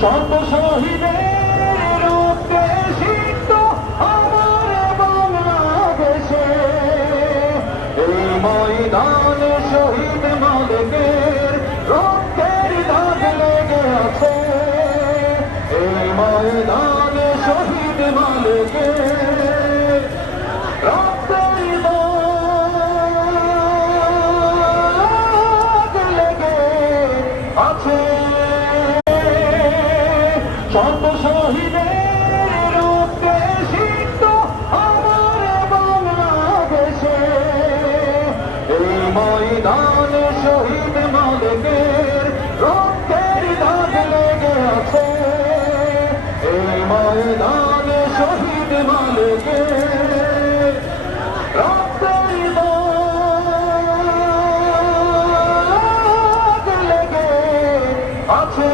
শত শহীদের রক্তে সিক্ত আমার বাংলাদেশে, এই ময়দানে শহীদ মালিকের রক্তের দাগ লেগে আছে, এই ময়দানে শহীদ মালিকের রক্তের দাগ লেগে আছে। শত শহীদের রক্তে সিক্ত আমার বাংলাদেশে, এই ময়দানে শহীদ মালিকের রক্তের দাগ লেগে আছে, এই ময়দানে শহীদ মালিকের রক্তের দাগ লেগে আছে।